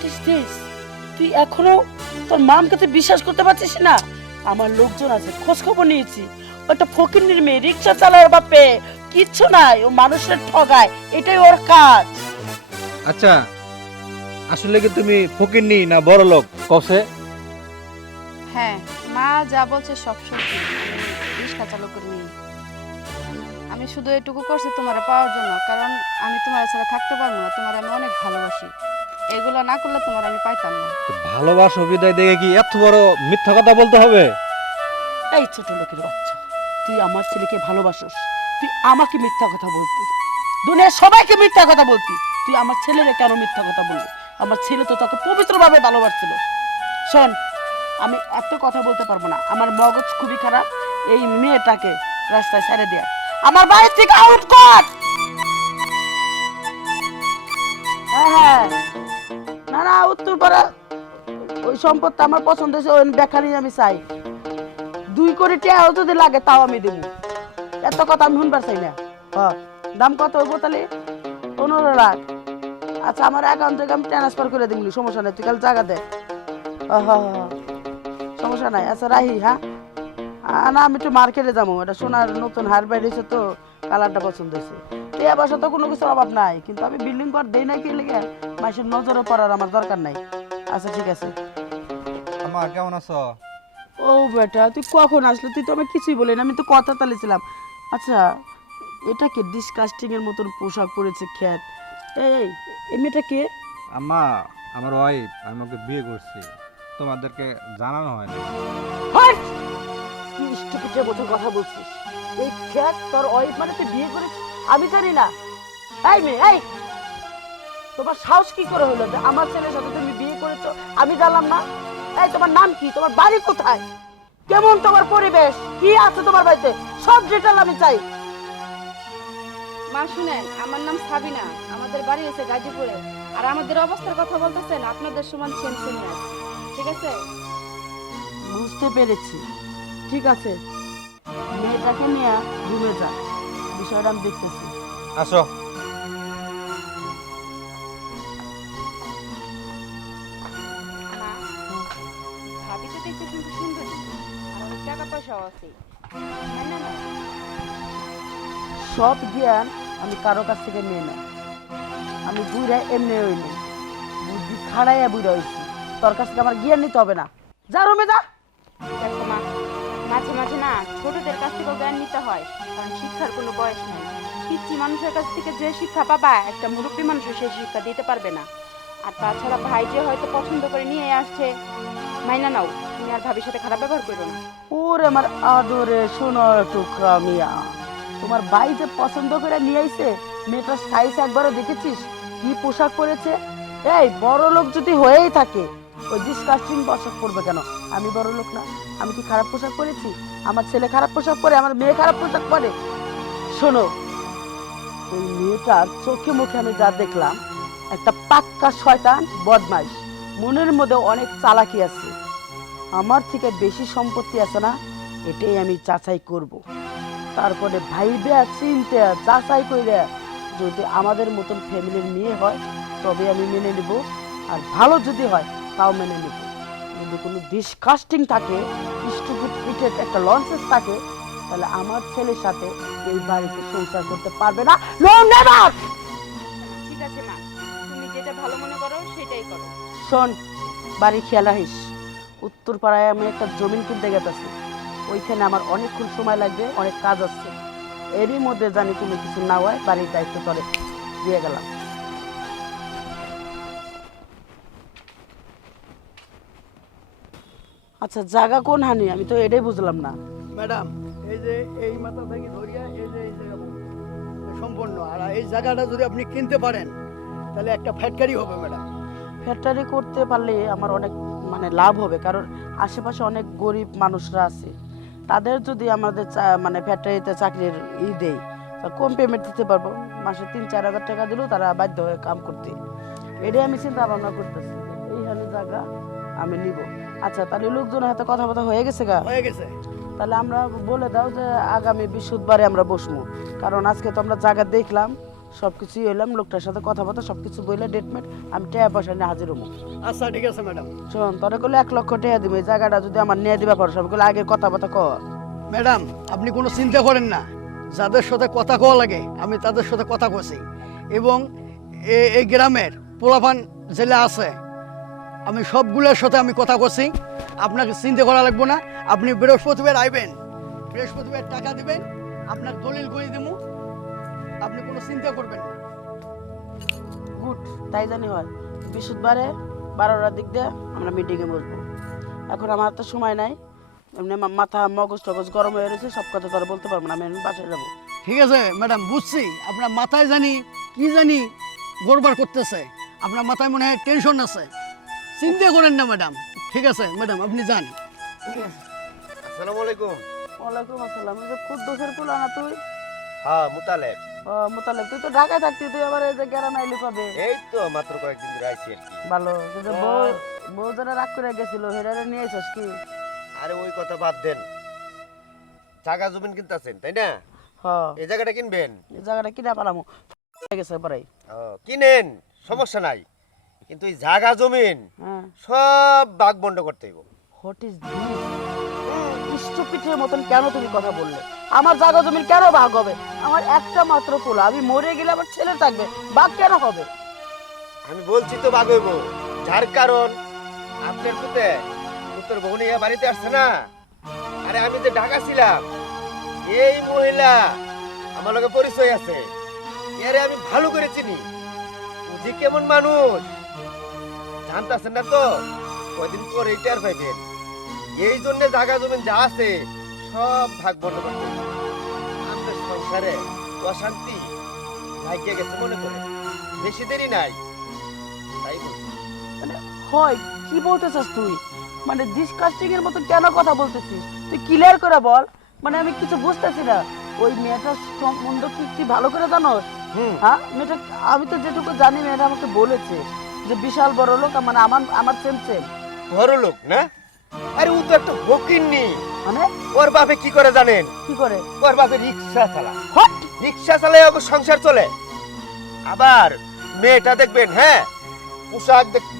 What is this? তুই এখনো তোর মামকে তুই বিশ্বাস করতে পারছিস না? আমার লোকজন আছে, খোঁজ খবর নিয়েছি। ওটা ফকিন্নির মেয়ে, রিক্সা চালায় ওর বাপে, কিচ্ছু নাই, ও মানুষের ঠগায়, এটাই ওর কাজ। আচ্ছা, আসলে কি তুমি ফকিরনি না বড় লোক কসে? হ্যাঁ, মা যা বলছে সব সত্যি। আমি রিক্সা চালক করি। আমি শুধু এটুকু করছি তোমারে পাওয়ার জন্য, কারণ আমি তোমার ছাড়া থাকতে পারবো না। তোমার আমি অনেক ভালোবাসি, এগুলো না করলে তোমার আমি পাইতাম না। ভালোবাসা বিদায় দেখে কি এত বড় মিথ্যা কথা বলতে হবে? এই ছোট লোকের বাচ্চা, তুই আমার ছেলেকে ভালোবাসিস, তুই আমাকে মিথ্যা কথা বলতি, দুনিয়ার সবাইকে মিথ্যা কথা বলতি, তুই আমার ছেলেরে কেন মিথ্যা কথা বললি? আমার ছেলে তো তোকে পবিত্রভাবে ভালোবাসছিল। শোন, আমি এত কথা বলতে পারবো না, আমার মগজ খুবই খারাপ। এই মেয়েটাকে রাস্তায় ছেড়ে দেয়া, আমার বাড়ি থেকে আউট কর। হ্যাঁ হ্যাঁ, না না, উত্তরপাড়া ওই সম্পদটা আমার পছন্দ হয়েছে, ওই দেখারই আমি চাই। 2 কোটি টাকাও যদি লাগে তাও আমি দেবো, এত কথা আমি শুনবার চাই না। দাম কত হইব তাহলে? 15 লাখ। আচ্ছা, আমার অ্যাকাউন্ট থেকে আমি ট্রান্সফার করে দিবি, সমস্যা নাই, তুই কাল জায়গা দে। সমস্যা নাই। আচ্ছা রাহি, হ্যাঁ। না, আমি একটু মার্কেটে যাবো, এটা সোনার নতুন হার বেরিয়েছে তো, কালারটা পছন্দ হয়েছে। টিয়া পয়সা তো কোনো কিছুর অভাব নাই, কিন্তু আমি বিল্ডিং ঘর দেই না কি লেগে মাসের নজরে পড়ার আমার দরকার নাই। আচ্ছা ঠিক আছে। আমা কেমন আছো? ও বেটা, তুই কখন আসলে? তুই তো আমি কিছুই বলি না, আমি তো কথা তালেছিলাম। আচ্ছা, এটা কি ডিসকাস্টিং এর মতন পোশাক পরেছে খ্যাত? এই এই মেয়েটা কে? আম্মা, আমার ওয়াইফ, আমি ওকে বিয়ে করছি, তোমাদেরকে জানানো হয়নি। হাট! তুই স্টুপিডের মতো কথা বলছিস। এই খ্যাত তোর ওয়াইফ মানে তুই বিয়ে করেছিস? আমি জানি না। এই মেয়ে, এই তোমার সাহস কি করে হলো যে আমার ছেলের সাথে তুমি বিয়ে করেছো আমি জানলাম না? এই তোমার নাম কি? তোমার বাড়ি কোথায়? কেমন তোমার পরিবেশ? কি আছে তোমার বাড়িতে? সব ডিটেল আমি চাই। মা শুনেন, আমার নাম সাবিনা, আমাদের বাড়ি হয়েছে গাজীপুরে। আর আমাদের অবস্থার কথা বলতেছেন, আপনাদের সমান সেম সিনিয়র, ঠিক আছে? বুঝতে পেরেছি, ঠিক আছে। মেয়েটাকে নিয়ে রুমে যা, বিষয়টা আমি দেখতেছি। আসো। মা, ভাবি তো দেখতে শুনতে সুন্দরী, আর অনেক টাকা পয়সাও আছে, তাই না? না সব জ্ঞান আমি কারো কাছ থেকে নিয়ে না। আমি বুড়া এমনি হইনি, বুদ্ধি খাড়াইয়া বুড়া হয়েছি। তোর কাছ থেকে আমার জ্ঞান নিতে হবে না, যা রুমে যা। দেখো মা, মাঝে মাঝে না ছোটদের কাছ থেকে জ্ঞান নিতে হয়, কারণ শিক্ষার কোনো বয়স নেই। পিচ্ছি মানুষের কাছ থেকে যে শিক্ষা পাবা, একটা মুরব্বী মানুষও সেই শিক্ষা দিতে পারবে না। আর তাছাড়া ভাই যে হয়তো পছন্দ করে নিয়ে আসছে, মাইনা নাও, তুমি আর ভাবির সাথে খারাপ ব্যবহার করো না। ওরে আমার আদরে শোনো টুকরা মিয়া, তোমার ভাই যে পছন্দ করে নিয়ে আইছে, মেয়েটার সাইজ একবারও দেখেছিস? কি পোশাক পরেছে! এই বড় লোক যদি হয়েই থাকে, ওই ডিসকাস্টিং পোশাক পরবে কেন? আমি বড় লোক না? আমি কি খারাপ পোশাক পরেছি? আমার ছেলে খারাপ পোশাক পরে, আমার মেয়ে খারাপ পোশাক পরে? শোনো, ওই মেয়েটার চোখে মুখে আমি যা দেখলাম, একটা পাক্কা শয়তান বদমাইশ, মনের মধ্যে অনেক চালাকি আছে, আমার থেকে বেশি সম্পত্তি আছে না, এটাই আমি যাচাই করব। তারপরে ভাইবে চিনতে যাচাই করে যদি আমাদের মতন ফ্যামিলির মেয়ে হয় তবে আমি মেনে নেব, আর ভালো যদি হয় তাও মেনে নেব। যদি কোনো ডিসকাস্টিং থাকে, স্টুপিড পিটেড একটা লনসেন্স থাকে, তাহলে আমার ছেলের সাথে এই বাড়িতে সংসার করতে পারবে না। No never. ঠিক আছে মা, তুমি যেটা ভালো মনে করো সেটাই করো। শোন, বাড়ি খেয়াল রাখিস। উত্তরপাড়ায় আমি একটা জমিন কিনতে গেতেছি, ওইখানে আমার অনেকক্ষণ সময় লাগবে, অনেক কাজ আছে। এরই মধ্যে জানি কোনো কিছু না হয়, বাড়ির দায়িত্ব তোরে দিয়ে গেলাম। আচ্ছা, জায়গা কোন হানি? আমি তো এটাই বুঝলাম না। ম্যাডাম, এই যে এই মাথা থেকে ধরিয়া এই যে এই জায়গা সম্পূর্ণ, আর এই জায়গাটা যদি আপনি কিনতে পারেন তাহলে একটা ফ্যাক্টরি হবে ম্যাডাম। ফ্যাক্টরি করতে পারলে আমার অনেক মানে লাভ হবে, কারণ আশেপাশে অনেক গরিব মানুষরা আছে, তাদের যদি আমাদের মানে ফ্যাক্টরিতে চাকরির দেই, তা কম পেমেন্ট দিতে পারবো, মাসে 3-4 হাজার টাকা দিলেও তারা বাধ্য হয়ে কাম করতে। এটাই আমি চিন্তা ভাবনা করতেছি, এইখানে জায়গা আমি নিব। আচ্ছা, তাহলে লোকজনের হাতে কথাবার্তা হয়ে গেছে গা? হয়ে গেছে। তাহলে আমরা বলে দাও যে আগামী বৃহস্পতিবারে আমরা বসবো, কারণ আজকে তো আমরা জায়গা দেখলাম, সব কিছুই হইলাম, লোকটার সাথে কথাবার্তা সব কিছু বললে ডেটমেট, আমি টাকা পয়সা নিয়ে হাজির হবো। আচ্ছা ঠিক আছে ম্যাডাম। শোন, তোরে করলে 1 লক্ষ টাকা দিব, এই জায়গাটা যদি আমার নিয়ে দিবা পারো, সবগুলো আগে কথাবার্তা কর। ম্যাডাম আপনি কোনো চিন্তা করেন না, যাদের সাথে কথা কওয়া লাগে আমি তাদের সাথে কথা কছি, এবং এই গ্রামের পোলাপান জেলা আছে আমি সবগুলোর সাথে আমি কথা কছি। আপনাকে চিন্তা করা লাগবে না, আপনি বৃহস্পতিবার আইবেন, বৃহস্পতিবার টাকা দিবেন, আপনার দলিল করে দেবো, আপনি কোনো চিন্তা করবেন না। গুড, তাই জানি হয়। বৃহস্পতিবারে 12টার দিক দিয়ে আমরা মিটিংয়ে বসবো। এখন আমার তো সময় নাই, এমনি মাথা মগজ টগজ গরম হয়ে রয়েছে, সব কথা তোরা বলতে পারবো না, আমি এখন বাসায় যাবো। ঠিক আছে ম্যাডাম, বুঝছি আপনার মাথায় জানি কি জানি গড়বড় করতেছে, আপনার মাথায় মনে হয় টেনশন আছে, চিন্তা করেন না ম্যাডাম। ঠিক আছে ম্যাডাম, আপনি যান। আসসালামু আলাইকুম। ওয়ালাইকুম আসসালাম। ওই যে কুদ্দুসের পোলা না তুই? হ্যাঁ মুতালেব। ও মোতালেব, তুই তো ঢাকায় থাকতি, তুই আবার এই যে গ্রামে আইলি কবে? এই তো মাত্র কয়েকদিন ধরে আইছি আর কি। ভালো, কিন্তু বউ বউ যারা রাগ করে গেছিল হেরারে নিয়ে আইসস কি? আরে ওই কথা বাদ দেন, জায়গা জমিন কিনতেছেন তাই না? হ্যাঁ, এই জায়গাটা কিনবেন? এই জায়গাটা কিনা পালামু গেছে পরাই। কিনেন, সমস্যা নাই, কিন্তু এই জায়গা জমিন হ্যাঁ, সব ভাগ বন্ধ করতে হইব। What is this? স্টুপিডের মতন কেন তুমি কথা বললে? আমার জায়গা জমির কেন ভাগ হবে? আমার একটা মাত্র পোলা, আমি মরে গেলে আমার ছেলে থাকবে, ভাগ কেন হবে? আমি বলছি তো ভাগ হইব, যার কারণ আপনার পুতে উত্তর ভবনিয়া বাড়িতে আসছে না। আরে আমি যে ঢাকা ছিলাম, এই মহিলা আমার লগে পরিচয় আছে, এরে আমি ভালো করে চিনি, ও যে কেমন মানুষ জানতেছেন না তো, কয়দিন পরে টের পাইবেন। এই জন্য জায়গা জমিন যা আছে সব ভাগ বন্ধ করতে হবে। আমাদের সংসারে অশান্তি ভাগ্যে গেছে মনে করে, বেশি দেরি নাই, তাই বলছি। মানে হয় কি বলতেছিস তুই? মানে ডিসকাস্টিং এর মতো কেন কথা বলতেছিস? তুই ক্লিয়ার করে বল, মানে আমি কিছু বুঝতেছি না। ওই মেয়েটার সম্বন্ধ কি কি ভালো করে জানোস? হ্যাঁ, মেয়েটা আমি তো যেটুকু জানি, মেয়েটা আমাকে বলেছে যে বিশাল বড় লোক, মানে আমার সেম সেম। বড় লোক না? আরে ও তো একটা ফকিন্নি। মানে ওর বাপে কি করে জানেন? কি করে? ওর বাপে রিক্সা চালায়, হট! রিক্সা চালায় ওর সংসার চলে। আবার মেয়েটা দেখবেন, হ্যাঁ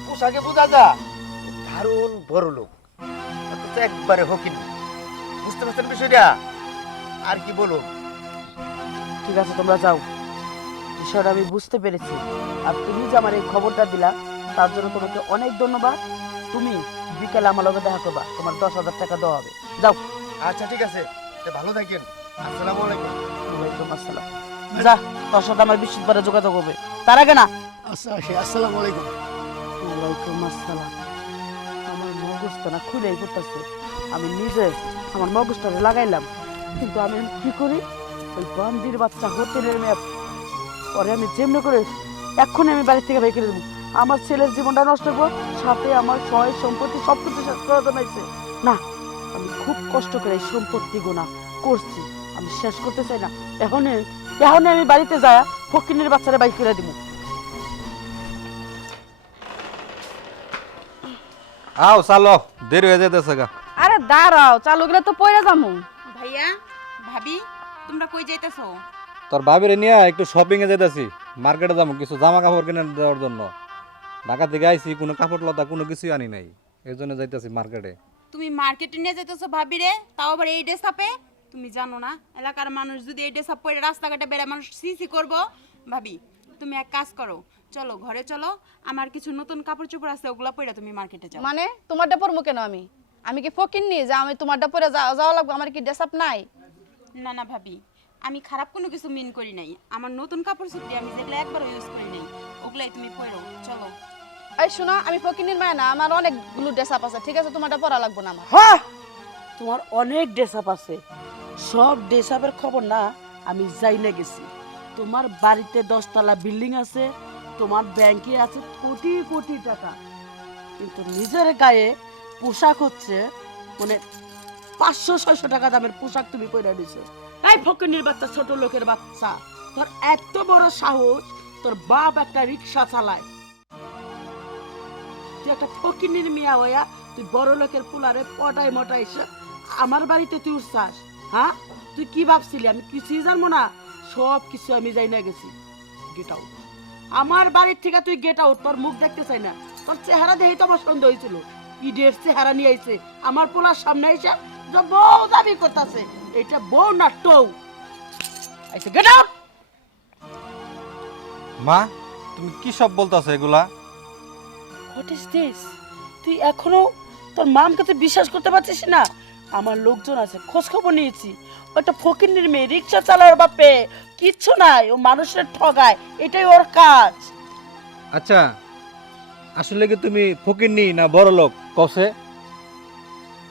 পোশাকে বোঝা যা দারুণ বড় লোক, অথচ একবারে ফকিন্নি। বুঝতে পারছেন বিষয়টা? আর কি বলুন। ঠিক আছে, তোমরা যাও, বিষয়টা আমি বুঝতে পেরেছি। আর তুমি যে আমার এই খবরটা দিলা, তার জন্য তোমাকে অনেক ধন্যবাদ। তুমি বিকেলে আমার লগে দেখা করবা, তোমার 10,000 টাকা দেওয়া হবে। যাও। আচ্ছা ঠিক আছে, তা ভালো থাকেন। আসসালামু আলাইকুম। ওয়ালাইকুম আসসালাম। যা, তোর সাথে আমার বৃহস্পতিবারে যোগাযোগ হবে, তার আগে না। আচ্ছা আসি, আসসালামু আলাইকুম। ওয়ালাইকুম আসসালাম। আমার মগজটা না খুলেই করতেছে, আমি নিজে আমার মগজটা লাগাইলাম, কিন্তু আমি এখন কি করি? ওই বান্দির বাচ্চা হোটেলের মেয়ে, পরে আমি যেমনি করে এক্ষুনি আমি বাড়ি থেকে বের করে দেবো। আমার ছেলের জীবনটা নষ্ট করবো, সাথে আমার সয় সম্পত্তি সবকিছু শেষ করা জানাইছে না। আমি খুব কষ্ট করে এই সম্পত্তি গোনা করছি, আমি শেষ করতে চাই না। এখনই আমি বাড়িতে যাই, ফকিনের বাচ্চারা বাইক করে দিব। আও চালো, দেরি হয়ে যেতেছে গা। আরে দাঁড়াও, চালু গেলে তো পয়রা যামু। ভাইয়া, ভাবি, তোমরা কই যাইতেছো? তোর ভাবিরে নিয়ে একটু শপিং এ যেতেছি, মার্কেটে যাবো কিছু জামা কাপড় কিনে দেওয়ার জন্য। ঢাকা থেকে আইছি, কোনো কাপড় লতা কোনো কিছুই আনি নাই, এই জন্য যাইতেছি মার্কেটে। তুমি মার্কেটে নিয়ে যাইতেছো ভাবিরে, তাও আবার এই ড্রেস আপে? তুমি জানো না এলাকার মানুষ যদি এই ড্রেস আপ পরে রাস্তাঘাটে বেড়ে মানুষ সিসি করবো? ভাবি, তুমি এক কাজ করো, চলো ঘরে চলো, আমার কিছু নতুন কাপড় চোপড় আছে, ওগুলা পরে তুমি মার্কেটে যাও। মানে তোমারটা পরবো কেন? আমি কি ফকির নি যে আমি তোমারটা পরে যাওয়া লাগবো? আমার কি ড্রেস আপ নাই? না না ভাবি, আমি খারাপ কোনো কিছু মিন করি নাই, আমার নতুন কাপড় চোপড় আমি যেগুলো একবার ইউজ করি নাই ওগুলাই তুমি পরো, চলো। এই শোনো, আমি ফকিনের মায় না, আমার অনেকগুলো ড্রেস আপ আছে, ঠিক আছে? তোমারটা পরা লাগবো না আমার। হ্যাঁ, তোমার অনেক ড্রেস আপ আছে, সব ড্রেস আপের খবর না আমি যাই না গেছি। তোমার বাড়িতে 10 তলা বিল্ডিং আছে, তোমার ব্যাংকে আছে কোটি কোটি টাকা, কিন্তু নিজের গায়ে পোশাক হচ্ছে মানে 500-600 টাকা দামের পোশাক তুমি পরে দিছো। এই ফকিনীর বাচ্চা, ছোট লোকের বাচ্চা, তোর এত বড় সাহস, তোর বাপ একটা রিক্সা চালায়, তুই একটা ফকিনীর মিয়া হইয়া তুই বড় লোকের পোলারে পটাই মটাই আমার বাড়িতে তুই উঠছাস? হ্যাঁ, তুই কি ভাবছিলি আমি কিছুই জানবো না? সব কিছু আমি যাই না গেছি। Get out. আমার বাড়ির থেকে তুই গেট আউট। তোর মুখ দেখতে চাই না। তোর চেহারা দেখেই তো আমার সন্দেহ হয়েছিল। ইডের চেহারা নিয়ে আইছে আমার পোলার সামনে এসে যে বউ দাবি করতেছে। এটা বউ না টৌ। আইছে গেট আউট। মা তুমি কি সব বলতাছো এগুলা? What is this? তুই এখনো তোর মামকে তুই বিশ্বাস করতে পারছিস না? আমার লোকজন আছে, খোঁজ খবর নিয়েছি। ওটা ফকিন্নির মেয়ে, রিক্সা চালায়, ওর বাপে কিচ্ছু নাই, ও মানুষের ঠগায়, এটাই ওর কাজ। আচ্ছা আসলে কি তুমি ফকিরনি না বড় লোক কসে?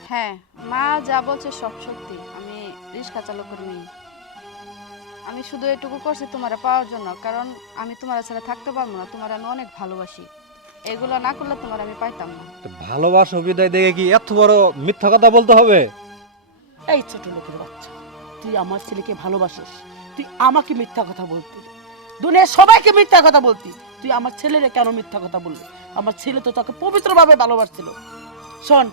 হ্যাঁ, মা যা বলছে সব সত্যি। আমি রিক্সা চালকের মেয়ে। আমি শুধু এটুকু করছি তোমারে পাওয়ার জন্য, কারণ আমি তোমার ছাড়া থাকতে পারবো না। তোমার আমি অনেক ভালোবাসি। এগুলো না করলে তোমার আমি পাইতাম না। তো ভালোবাসা বিদায় দেখে কি এত বড় মিথ্যা কথা বলতে হবে? এই ছোট লোকের বাচ্চা, তুই আমার ছেলেকে ভালোবাসিস, তুই আমাকে মিথ্যা কথা বলতি, দুনিয়ার সবাইকে মিথ্যা কথা বলতি, তুই আমার ছেলেরে কেন মিথ্যা কথা বললি? আমার ছেলে তো তোকে পবিত্রভাবে ভালোবাসছিল। শোন,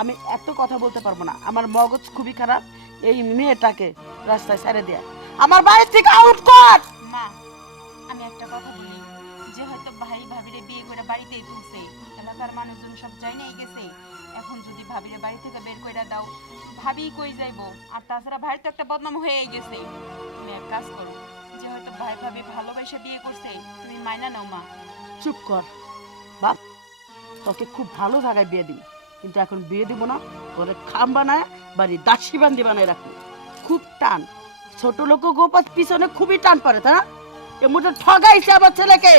আমি এত কথা বলতে পারবো না, আমার মগজ খুবই খারাপ। এই মেয়েটাকে রাস্তায় ছেড়ে দেয়া, আমার বাড়ি থেকে আউট কর। মা, আমি একটা কথা বলি, যে হয়তো ভাই ভাবিরে বিয়ে করে বাড়িতেই তুলছে, এলাকার মানুষজন সব জানিয়ে গেছে। এখন যদি ভাবিরে বাড়ি থেকে বের করে দাও, ভাবি কই যাইবো? আর তাছাড়া ভাইয়ের তো একটা বদনাম হয়ে গেছে। তুমি এক কাজ করো, যে হয়তো ভাই ভাবি ভালোবাসে বিয়ে করছে, তুমি মাইনা নাও মা। চুপ কর বাপ, তোকে খুব ভালো জায়গায় বিয়ে দিবি, কিন্তু এখন বিয়ে দিব না, তোরে খাম বানায় বাড়ি দাসী বান্দি বানায় রাখবি। খুব টান, ছোট লোক গোপাত পিছনে খুবই টান পারে, তাই না? এ মুঠে ঠগাইছে আমার ছেলেকে,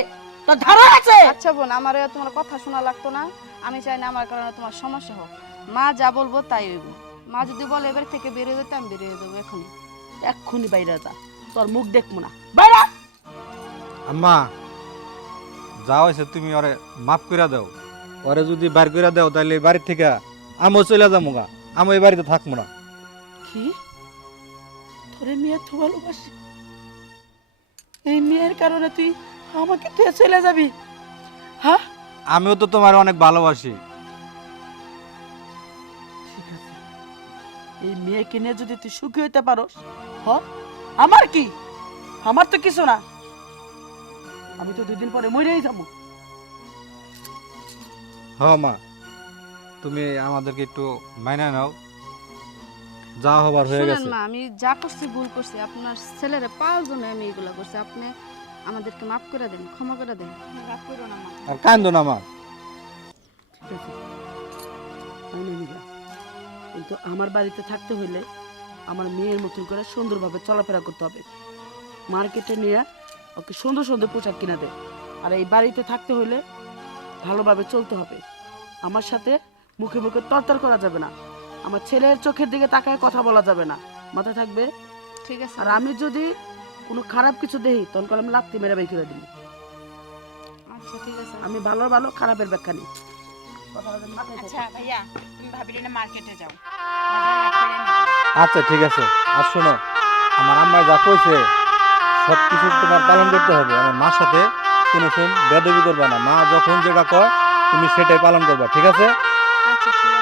তোর ধারণা আছে? আচ্ছা বোন, আমার তোমার কথা শোনা লাগতো না। আমি চাই না আমার কারণে তোমার সমস্যা হোক। মা যা বলবো তাই হইব। মা যদি বলে এবার থেকে বেরিয়ে যেতে, আমি বেরিয়ে যাবো এখনই। এক্ষুনি বাইরে যা, তোর মুখ দেখবো না, বাইরে। আম্মা যা হয়েছে তুমি ওরে মাফ করে দাও। ওরে যদি বার করে দাও তাহলে এই বাড়ির থেকে আমিও চলে যাবো গা, আমি এই বাড়িতে থাকবো না। কি তোরে মেয়ে তো ভালোবাসি, এই মেয়ের কারণে তুই আমাকে তুই চলে যাবি? হ্যাঁ আমিও তো তোমার অনেক ভালোবাসি। ঠিক আছে, এই মেয়েকে নিয়ে যদি তুই সুখী হইতে পারোস, হ, আমার কি? আমার তো কিছু না, আমি তো 2 দিন পরে মরেই যাবো। হ মা, তুমি আমাদেরকে একটু মাইনা নাও, যা হবার হয়ে শুনেন গেছে। মা, আমি যা করছি ভুল করছি। আপনার ছেলেরে পাওয়ার জন্য আমি এগুলো করছি। আপনি আমাদেরকে মাফ করে দেন, ক্ষমা করে দেন। রাগ করো না মা। আর কান্দো না মা। ঠিক আছে, মাইনে নিলাম। কিন্তু আমার বাড়িতে থাকতে হইলে আমার মেয়ের মতন করে সুন্দরভাবে চলাফেরা করতে হবে। মার্কেটে নিয়ে ওকে সুন্দর সুন্দর পোশাক কিনা দে। আর এই বাড়িতে থাকতে হইলে ভালোভাবে চলতে হবে। আমার সাথে মুখে মুখে তরতর করা যাবে না, আমার ছেলের চোখের দিকে তাকায় কথা বলা যাবে না, মাথায় থাকবে। ঠিক আছে। আর আমি যদি কোনো খারাপ কিছু দেখি তখন আমি লাত্তি মেরে বের করে দিই। আচ্ছা ঠিক আছে। আমি ভালো ভালো খারাপের ব্যাখ্যা নিই। কথাটা যেন মাথায় থাকে। আচ্ছা ভাইয়া, তুমি ভাবিরে না মার্কেটে যাও, বাজারে রাখ করে নিও। আচ্ছা ঠিক আছে। আর শোনো, আমার আম্মা যা কইছে সব কিছু তোমার পালন করতে হবে। আমার মার সাথে কোনো বেয়াদবি করবে না। মা যখন যেটা কয় তুমি সেটাই পালন করবা, ঠিক আছে? আচ্ছা ঠিক আছে।